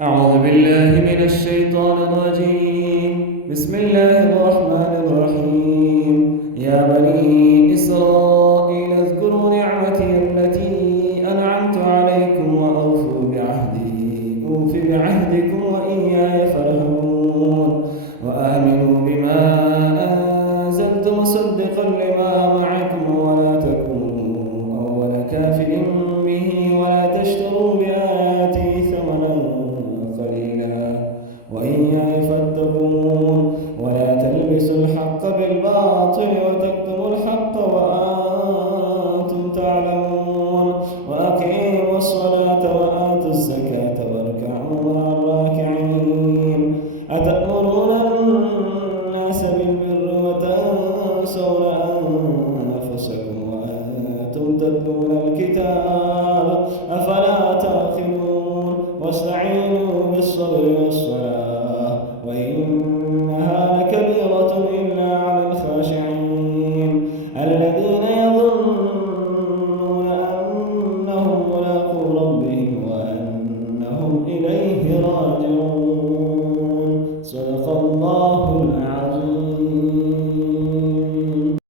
أعوذ بالله من الشيطان الرجيم. بسم الله الرحمن الرحيم. يا بني إسرائيل اذكروا نعمتي التي أنعمت عليكم وأوفوا بعهدي أوف بعهدكم وإياي فارهبون وآمنوا بما أنزلت مصدقا لما معكم ولا تكونوا أول كافر به ولا تشتروا بآياتي ثمنا قليلا وإياي فاتقون ولا تلبسوا الحق بالباطل وتكتموا الحق وأنتم تعلمون وأقيموا الصلاة وآتوا الزكاة واركعوا مع الراكعين. أتأمرون الناس بالبر وتنسون أنفسكم وأنتم تتلون الكتاب أفلا تعقلون واستعينوا بالصبر والصلاة وإن